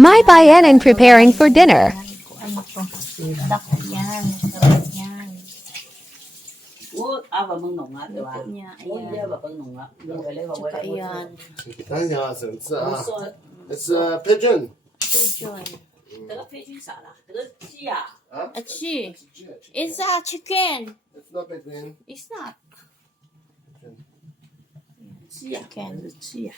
My bayan and preparing for dinner. Kung ano to. Dak yan. Sarap yan. Ủa, ba mừng nồng á,对吧？ Luto niya. 我 Ayan. 也吧mừng nồng á，我回来吧，我 Tsaka 我 ayan. 等一下啊，婶子啊 说 ，It's pigeon. Pigeon. 这个配军啥啦？这个鸡呀， Huh? Achi. It's a chicken. It's not pigeon. It's not. 鸡呀， Chicken. 是鸡呀。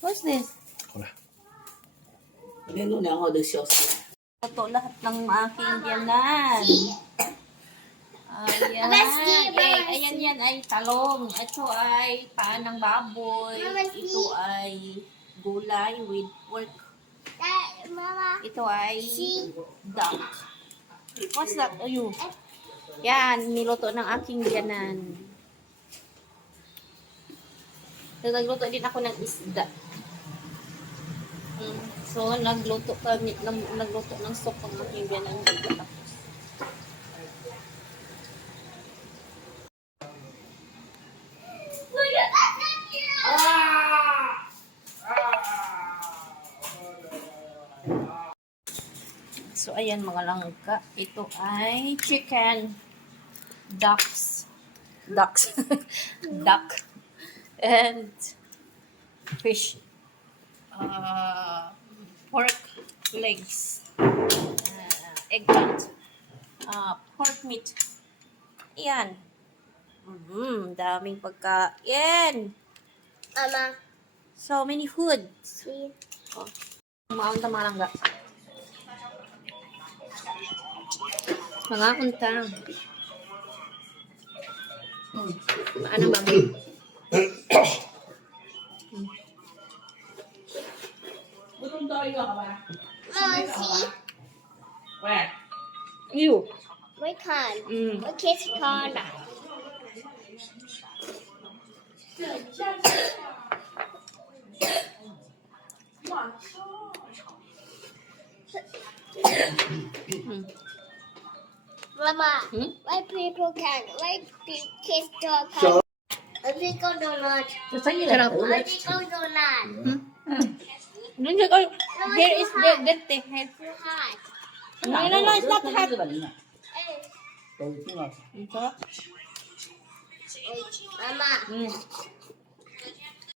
What's this? 连弄两号都消失了。 Ito lahat ng aking yanan. Ayan. Ayan yan ay talong. Ito ay paan ng baboy. Ito ay gulay with pork. Ito ay duck. What's that? Ayu. Yan, niluto ng aking yanan. So, nagluto din ako ng isda. So, nagluto ng soup ang aking yanan. Tapos, so, ayan mga langka. Ito ay chicken. Ducks. Duck. And fish. Pork legs. Eggplant. Pork meat. Ayan. Daming pagkain. Mama, So many food. see? Mga unta mga langga. Mga unta. Paano ba? Gutom tayo ka ba? Mama, see? Where? You. We can. Mm. We kiss corner. Mama, why people can? Why kiss corner? A pickle donut. Sa'yo Sarap. A pickle donut. Doon siya kayo. Here is the dirty. Here. Too hot. No, it's not hot. Hey, Ito. Mama, Mm.